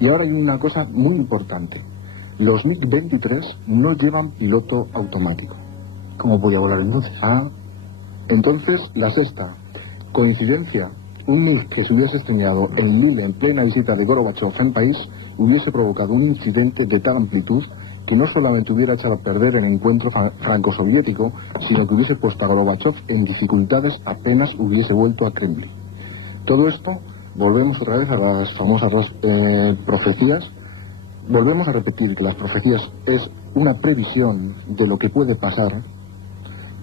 Y ahora hay una cosa muy importante. Los MiG-23 no llevan piloto automático. ¿Cómo voy a volar entonces? Entonces, la sexta. Coincidencia. Un MiG que se hubiese estrellado en Lille en plena visita de Gorbachov en país hubiese provocado un incidente de tal amplitud que no solamente hubiera echado a perder el encuentro franco-soviético, sino que hubiese puesto a Gorbachov en dificultades apenas hubiese vuelto a Kremlin. Todo esto, volvemos otra vez a las famosas profecías. Volvemos a repetir que las profecías es una previsión de lo que puede pasar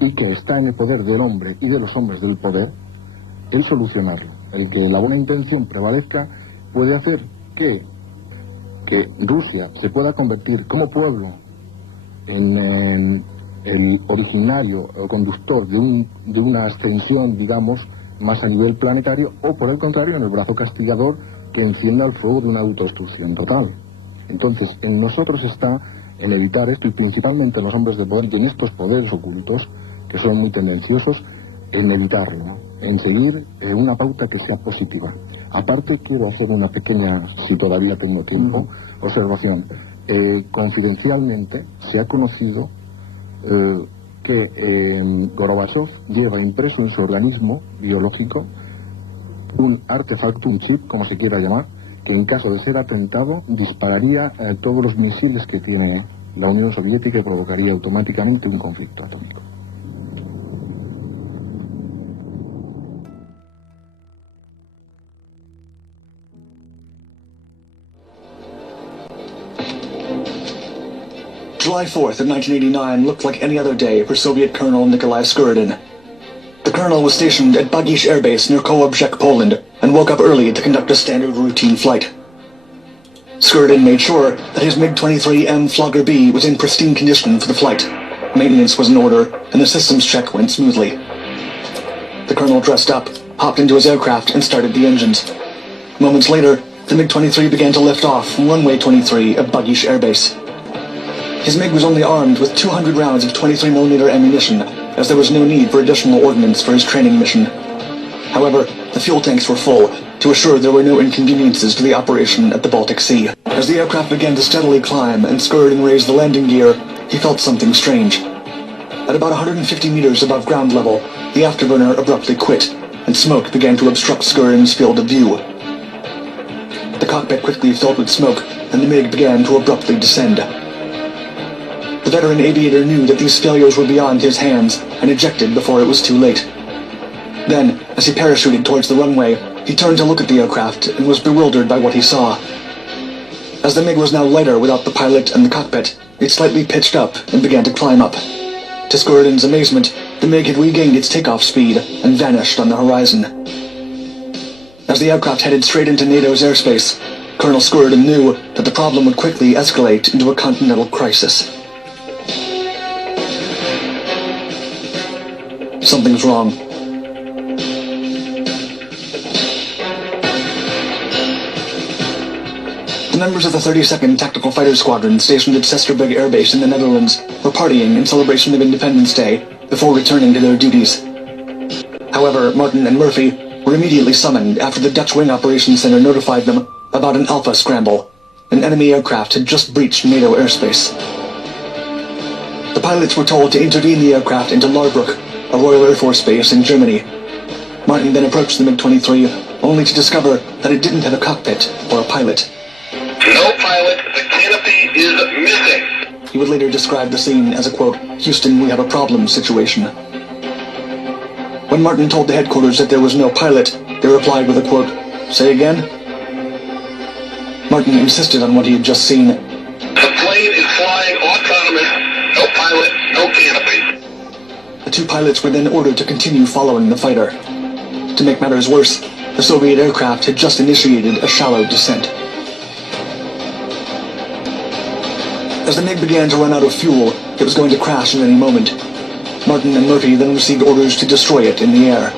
y que está en el poder del hombre y de los hombres del poder el solucionarlo. El que la buena intención prevalezca puede hacer que Rusia se pueda convertir como pueblo en el originario, el conductor de una ascensión, digamos, más a nivel planetario, o por el contrario, en el brazo castigador que encienda el fuego de una autodestrucción total. Entonces, en nosotros está en evitar esto, y principalmente en los hombres de poder, y en estos poderes ocultos, que son muy tendenciosos, en evitarlo, ¿no? En seguir una pauta que sea positiva. Aparte, quiero hacer una pequeña, si todavía tengo tiempo, observación. Confidencialmente se ha conocido que Gorbachev lleva impreso en su organismo biológico un artefacto, un chip, como se quiera llamar, que en caso de ser atentado dispararía todos los misiles que tiene la Unión Soviética y provocaría automáticamente un conflicto atómico. July 4th of 1989 looked like any other day for Soviet Colonel Nikolai Skuridin. The colonel was stationed at Bagish Air Base near Kołobrzeg, Poland, and woke up early to conduct a standard routine flight. Skuridin made sure that his MiG-23M Flogger B was in pristine condition for the flight. Maintenance was in order, and the systems check went smoothly. The colonel dressed up, hopped into his aircraft, and started the engines. Moments later, the MiG-23 began to lift off from runway 23 at Bagish Air Base. His MiG was only armed with 200 rounds of 23mm ammunition, as there was no need for additional ordnance for his training mission. However, the fuel tanks were full, to assure there were no inconveniences to the operation at the Baltic Sea. As the aircraft began to steadily climb and Skuridin raised the landing gear, he felt something strange. At about 150 meters above ground level, the afterburner abruptly quit, and smoke began to obstruct Skuridin's field of view. The cockpit quickly filled with smoke, and the MiG began to abruptly descend. The veteran aviator knew that these failures were beyond his hands, and ejected before it was too late. Then, as he parachuted towards the runway, he turned to look at the aircraft and was bewildered by what he saw. As the MiG was now lighter without the pilot and the cockpit, it slightly pitched up and began to climb up. To Skuridin's amazement, the MiG had regained its takeoff speed and vanished on the horizon. As the aircraft headed straight into NATO's airspace, Colonel Skuridin knew that the problem would quickly escalate into a continental crisis. Something's wrong. The members of the 32nd Tactical Fighter Squadron stationed at Sesterberg Air Base in the Netherlands were partying in celebration of Independence Day before returning to their duties. However, Martin and Murphy were immediately summoned after the Dutch Wing Operations Center notified them about an Alpha scramble. An enemy aircraft had just breached NATO airspace. The pilots were told to intervene the aircraft into Larbruck, a Royal Air Force base in Germany. Martin then approached the MiG-23, only to discover that it didn't have a cockpit or a pilot. No pilot, the canopy is missing. He would later describe the scene as a, quote, "Houston, we have a problem" situation. When Martin told the headquarters that there was no pilot, they replied with a, quote, "Say again?" Martin insisted on what he had just seen. The plane is flying autonomous, no pilot, no canopy. The two pilots were then ordered to continue following the fighter. To make matters worse, the Soviet aircraft had just initiated a shallow descent. As the MiG began to run out of fuel, it was going to crash at any moment. Martin and Murphy then received orders to destroy it in the air.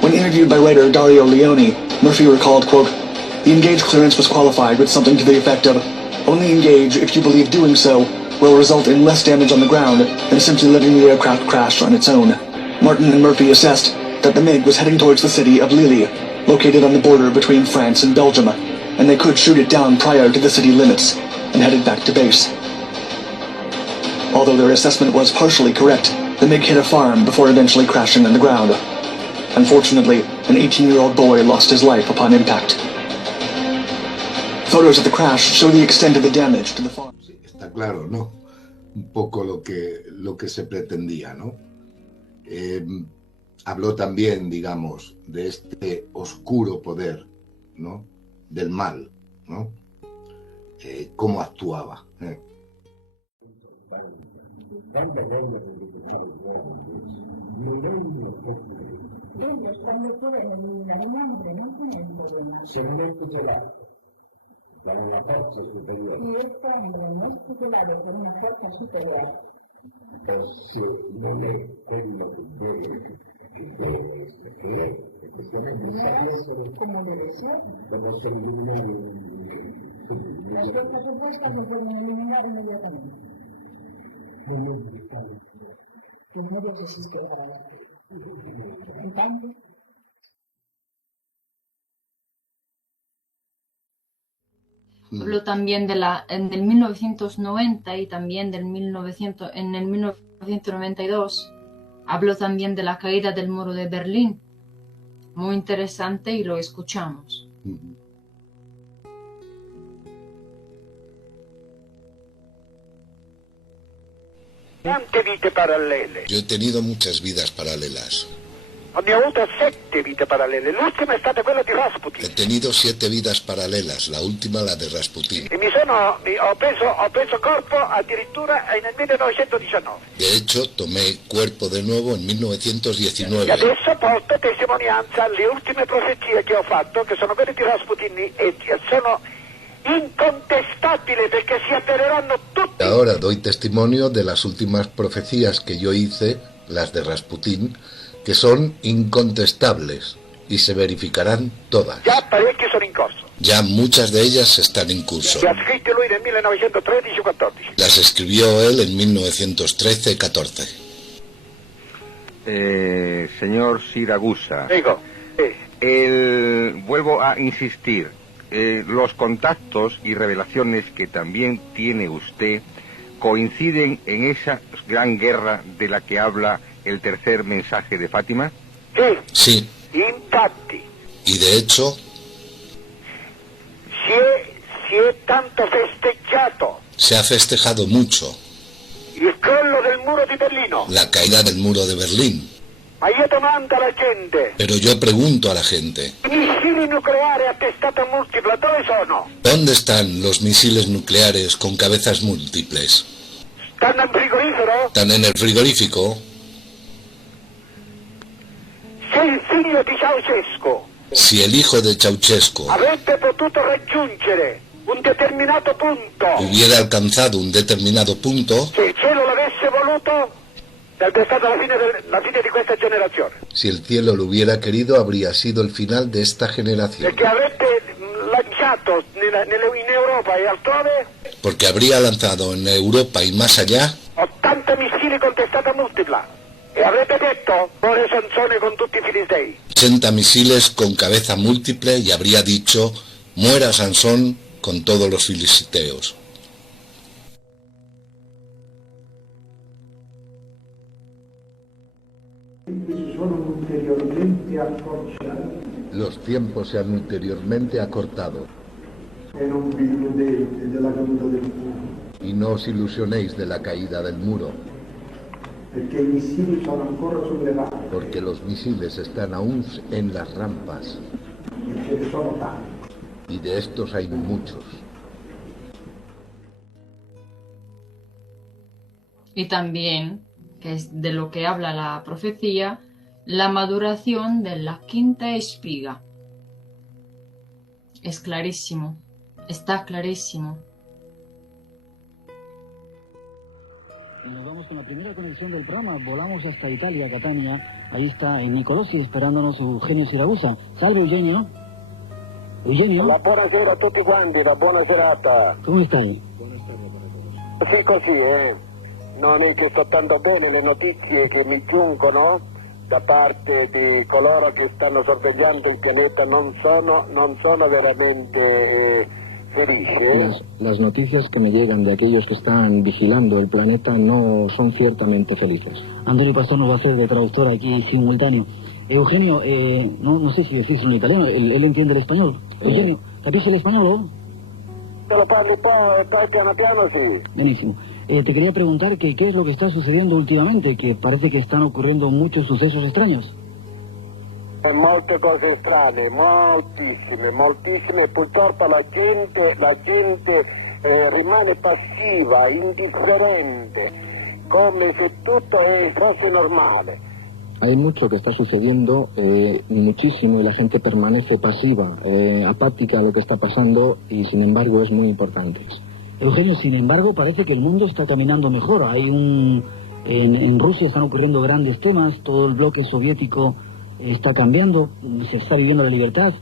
When interviewed by writer Dario Leone, Murphy recalled, quote, "The engage clearance was qualified with something to the effect of, only engage if you believe doing so will result in less damage on the ground than simply letting the aircraft crash on its own." Martin and Murphy assessed that the MiG was heading towards the city of Lille, located on the border between France and Belgium, and they could shoot it down prior to the city limits, and headed back to base. Although their assessment was partially correct, the MiG hit a farm before eventually crashing on the ground. Unfortunately, an 18-year-old boy lost his life upon impact. Photos of the crash show the extent of the damage to the farm. Está claro, ¿no? Un poco lo que se pretendía, ¿no? Habló también, digamos, de este oscuro poder, ¿no? Del mal, ¿no? Cómo actuaba. Se non è tutelato dalla parte superiore. Si es cuando no es tutelado por una fuerza superior. se non è quello che deve essere, come deve essere, possono eliminare questa proposta lo possono eliminare immediatamente. Los medios existen para la intanto. Hablo también del 1990 y también en el 1992. Hablo también de la caída del muro de Berlín. Muy interesante y lo escuchamos. Quante vite parallele? Yo he tenido muchas vidas paralelas. Ne ho avuto 7 vite parallele. L'ultima è stata quella di Rasputin. He tenido 7 vidas paralelas, la última la de Rasputin. E ho preso corpo addirittura nel 1919. De hecho, tomé cuerpo de nuevo en 1919. E adesso porto testimonianza alle ultime profezie che ho fatto, che sono quelle di Rasputin, e sono incontestabili perché si avvereranno tutti. Ahora doy testimonio de las últimas profecías que yo hice, las de Rasputin, que son incontestables y se verificarán todas. Già parecchie sono in corso. Ya muchas de ellas están en curso. Le ha scritte lui nel 1913-14. Las escribió él en 1913-14. Señor Siragusa, Digo, vuelvo a insistir, los contactos y revelaciones que también tiene usted coinciden en esa gran guerra de la que habla el tercer mensaje de Fátima. Sí. Infatti. Y de hecho, si è tanto festeggiato se ha festejado mucho il crollo del muro di Berlino. la caída del muro de Berlín. Ma io domando alla gente, Pero yo pregunto a la gente, i missili nucleari a testata multipla dove sono? ¿dónde están los misiles nucleares con cabezas múltiples? Stanno in frigorifero? ¿Están en el frigorífico? Se il figlio di Ceausescu Si el hijo de Ceausescu avrebbe potuto raggiungere un determinato punto, hubiera alcanzado un determinado punto, se il cielo l'avesse voluto, sarebbe stata la fine di questa generazione. si el cielo lo hubiera querido, habría sido el final de esta generación. Perché avrebbe lanciato in Europa e altrove Porque habría lanzado en Europa y más allá 80 missili con testata multipla e avrebbe detto muore Sansone con tutti i filistei. 80 misiles con cabeza múltiple y habría dicho, muera Sansón con todos los filisteos. Los tiempos se han ulteriormente acortado. Y no os ilusionéis de la caída del muro. Porque los misiles están aún en las rampas. Y de estos hay muchos. Y también, que es de lo que habla la profecía, la maduración de la quinta espiga. Es clarísimo, está clarísimo. Nos vamos con la primera conexión del programa, volamos hasta Italia, Catania. Ahí está Nicolosi esperándonos Eugenio Siragusa. Salve Eugenio. Eugenio. La buonasera a tutti quanti, la buona serata. ¿Cómo stai? Sì, così, Non è che sto tanto bene le notizie che mi giungono da parte di coloro che stanno sorvegliando il pianeta non sono veramente felici. Las noticias que me llegan de aquellos que están vigilando el planeta no son ciertamente felices. Antonio Pastor nos va a hacer de traductor aquí simultáneo. Eugenio, no sé si decís en italiano, él entiende el español. Eugenio, ¿capisce el español? Te lo parli poi piano piano, sì. Buenísimo. Te quería preguntar que qué es lo que está sucediendo últimamente, que parece que están ocurriendo muchos sucesos extraños. Molte cose strane, moltissime, purtroppo la gente rimane passiva, indifferente, come se tutto fosse normale. Hay mucho que está sucediendo, muchísimo, y la gente permanece pasiva, apática a lo que está pasando, y sin embargo es muy importante. Eugenio, sin embargo, parece que el mundo está caminando mejor. Hay En Rusia están ocurriendo grandes temas, todo el bloque soviético está cambiando, se está viviendo la libertad.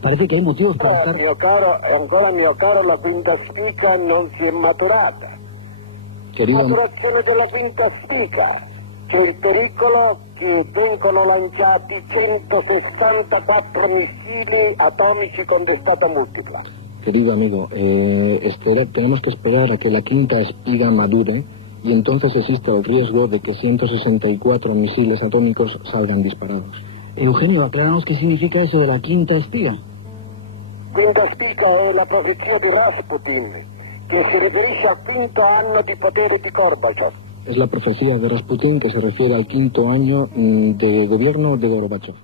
Parece che hai motivo per estar... Mio caro, la quinta spica non si è maturata. Maturazione della quinta spica. C'è il pericolo che vengono lanciati 164 missili atomici con testata multipla. Querido amigo, tenemos que esperar a que la quinta espiga madure y entonces existe el riesgo de que 164 misiles atómicos salgan disparados. Eugenio, acláranos qué significa eso de la quinta espiga. Quinta spiga è la profezia di Rasputin, che si riferisce al quinto anno di potere di Gorbachev. Es la profecía de Rasputin que se refiere al quinto año de gobierno de Gorbachev.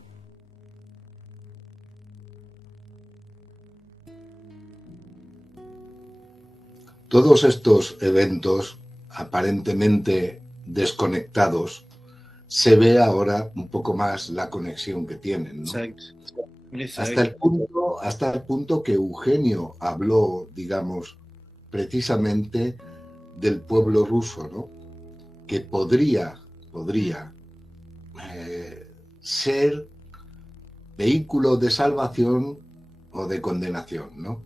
Todos estos eventos aparentemente desconectados, se ve ahora un poco más la conexión que tienen, ¿no? Exacto. Hasta el punto que Eugenio habló, digamos, precisamente del pueblo ruso, ¿no? Que podría ser vehículo de salvación o de condenación, ¿no?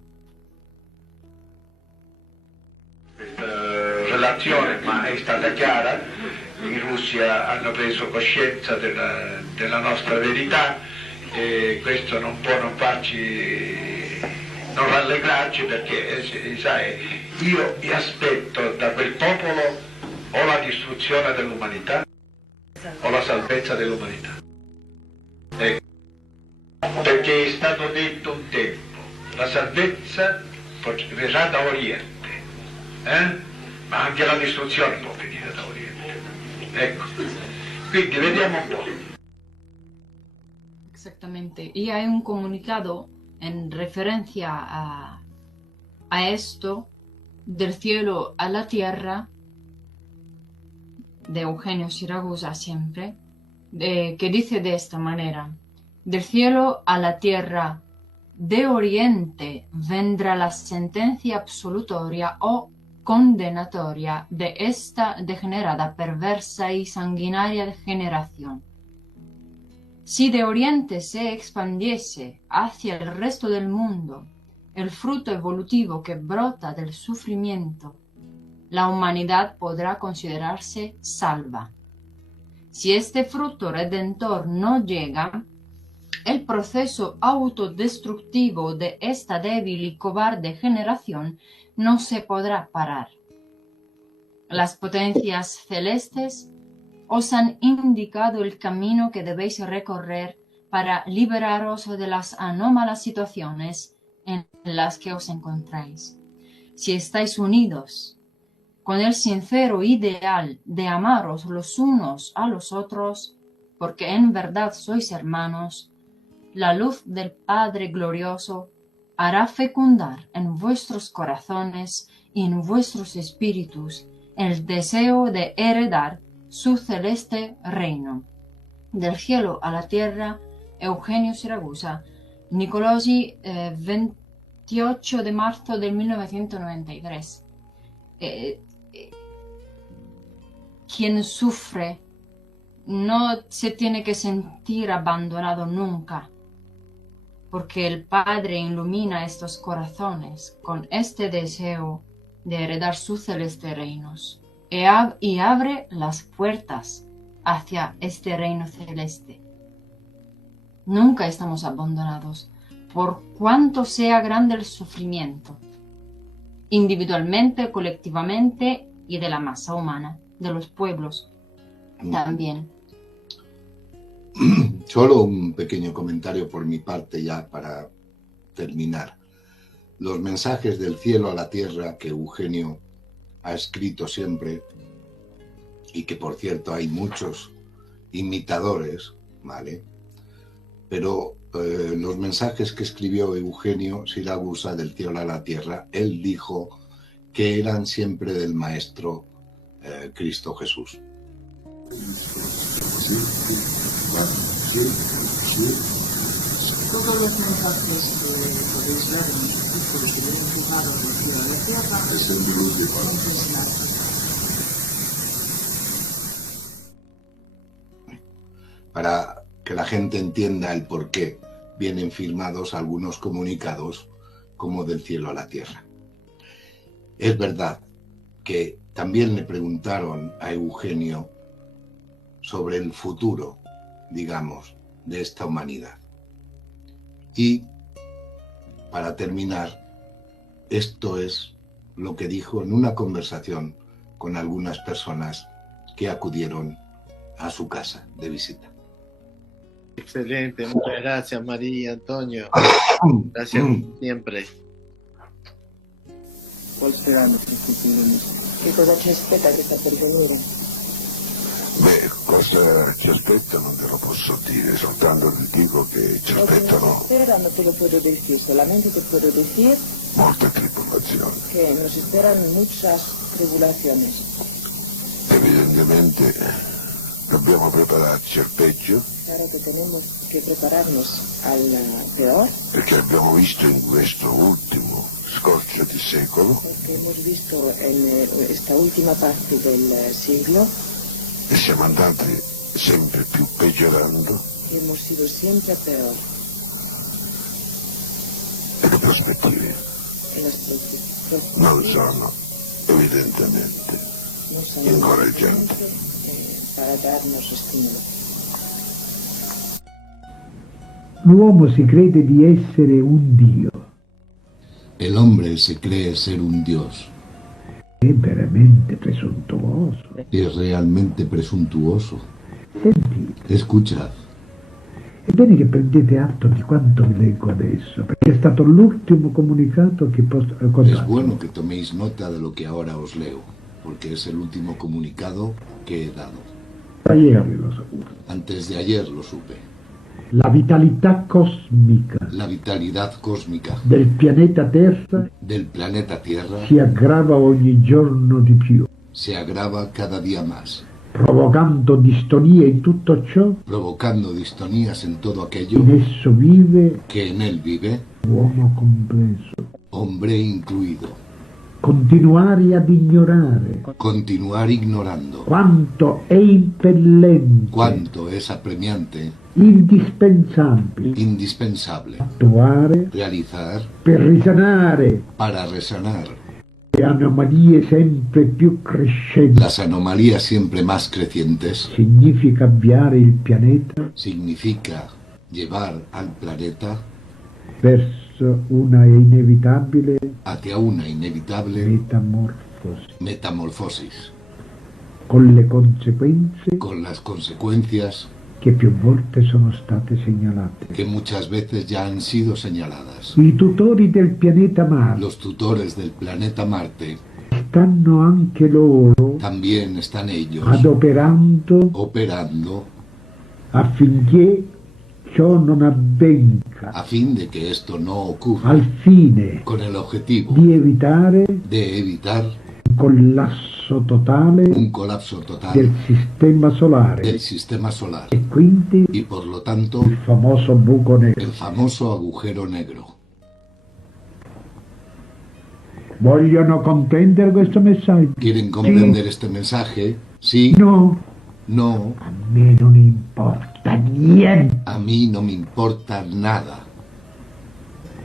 Relazione, ma è stata chiara. In Russia hanno preso coscienza della nostra verità e questo non può non farci non rallegrarci, perché sai, io mi aspetto da quel popolo o la distruzione dell'umanità o la salvezza dell'umanità. Perché è stato detto un tempo, la salvezza verrà da Oriente, ma anche la distruzione può venire da Oriente. Ecco, quindi vediamo un po'. Exactamente, y hay un comunicado en referencia a esto, del cielo a la tierra, de Eugenio Siragusa siempre, que dice de esta manera: del cielo a la tierra, de oriente vendrá la sentencia absolutoria o condenatoria de esta degenerada, perversa y sanguinaria generación. Si de oriente se expandiese hacia el resto del mundo el fruto evolutivo que brota del sufrimiento, la humanidad podrá considerarse salva. Si este fruto redentor no llega, el proceso autodestructivo de esta débil y cobarde generación no se podrá parar. Las potencias celestes os han indicado el camino que debéis recorrer para liberaros de las anómalas situaciones en las que os encontráis. Si estáis unidos con el sincero ideal de amaros los unos a los otros, porque en verdad sois hermanos, la luz del Padre glorioso hará fecundar en vuestros corazones y en vuestros espíritus el deseo de heredar su celeste reino. Del cielo a la tierra, Eugenio Siragusa, Nicolosi, 28 de marzo del 1993. Quien sufre no se tiene que sentir abandonado nunca, porque el Padre ilumina estos corazones con este deseo de heredar sus celestes reinos y abre las puertas hacia este reino celeste. Nunca estamos abandonados, por cuanto sea grande el sufrimiento, individualmente, colectivamente y de la masa humana, de los pueblos también. Solo un pequeño comentario por mi parte ya para terminar. Los mensajes del cielo a la tierra que Eugenio ha escrito siempre, y que por cierto hay muchos imitadores, ¿vale? Pero los mensajes que escribió Eugenio Siragusa del cielo a la tierra, él dijo que eran siempre del Maestro Cristo Jesús. Todos los mensajes que podéis ver en el artículo que he empujado del cielo a la tierra es para que la gente entienda el por qué vienen firmados algunos comunicados como del cielo a la tierra. Es verdad que también le preguntaron a Eugenio sobre el futuro, digamos, de esta humanidad. Y, para terminar, esto es lo que dijo en una conversación con algunas personas que acudieron a su casa de visita. Excelente, muchas gracias María, Antonio. Gracias siempre. ¿Cuál será nuestro futuro? Che cosa ci aspetta che sta per venire? Beh, cosa ci aspetta non te lo posso dire, soltanto ti dico che ci aspettano Espera, no te lo puedo decir, solamente te puedo decir molte tribolazioni. que nos esperan muchas tribulaciones. Evidentemente dobbiamo prepararci al peggio, Claro que tenemos que prepararnos al peor, perché abbiamo visto in questo ultimo scorcio di secolo porque hemos visto en esta última parte del siglo e siamo andati sempre più peggiorando que hemos sido siempre a peor e le prospettive en las prospectivas. non sono evidentemente No son incoraggianti. para darnos estímulo. L'uomo si crede di essere un dio. El hombre se cree ser un dios. È veramente presuntuoso. Es realmente presuntuoso. Sentite, Escuchad, è bene che prendete atto di quanto vi leggo adesso, perché è stato l'ultimo comunicato che posso... es bueno que toméis nota de lo que ahora os leo, porque es el último comunicado que he dado. Ayer lo sapevo. Antes de ayer lo supe. La vitalità cosmica La vitalidad cósmica del pianeta Terra del planeta Tierra si aggrava ogni giorno di più, se agrava cada día más, provocando distonie in tutto ciò provocando distonías en todo aquello in esso vive, que en él vive, uomo compreso. hombre incluido. Continuare ad ignorare Continuar ignorando quanto è impellente, cuánto es apremiante, indispensabile indispensable, attuare realizar per risanare para resanar le anomalie sempre più crescenti. las anomalías siempre más crecientes. Significa avviare il pianeta Significa llevar al planeta verso una inevitabile hacia una inevitable metamorfosis, con le conseguenze con las consecuencias che più volte sono state segnalate. que muchas veces ya han sido señaladas. I tutori del pianeta Marte Los tutores del planeta Marte stanno anche loro también están ellos adoperando operando affinché ciò non avvenga, a fin de que esto no ocurra, al fine con el objetivo di evitare de evitar un collasso totale un colapso total del sistema solare del sistema solar e quindi y por lo tanto il famoso buco nero. el famoso agujero negro. Vogliono comprendere questo messaggio? ¿Quieren comprender este mensaje? Sí. No, No. a me non importa niente. A mí no me importa nada.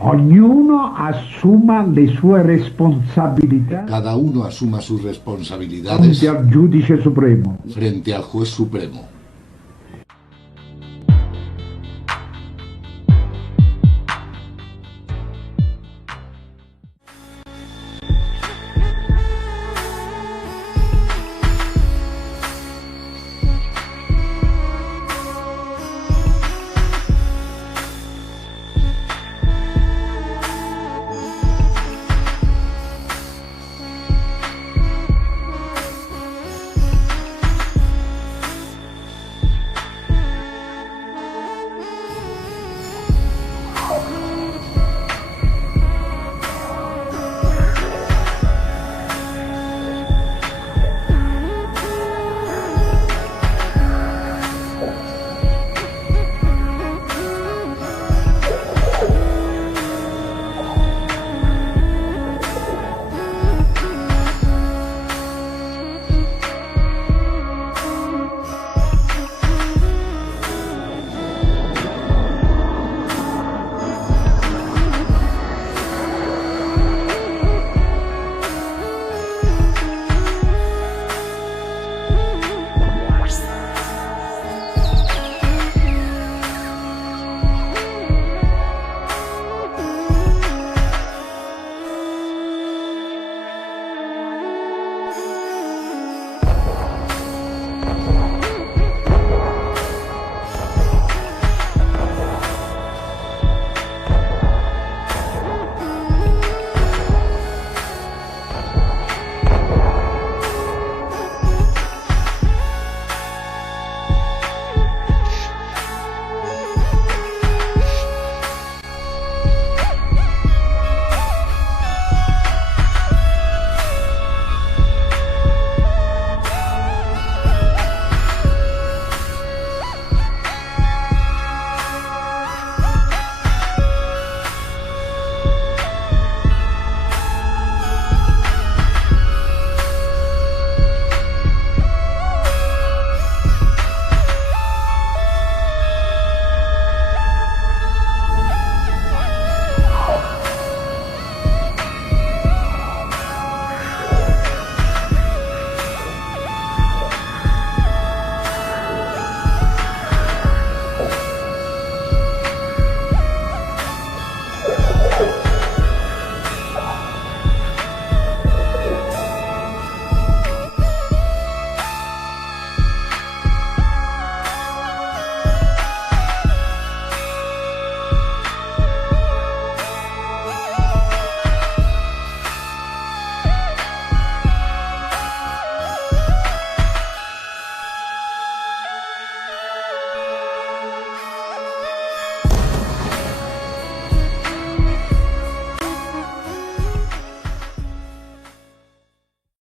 Ognuno assuma le sue responsabilità Cada uno asuma sus responsabilidades frente al giudice supremo. frente al juez supremo.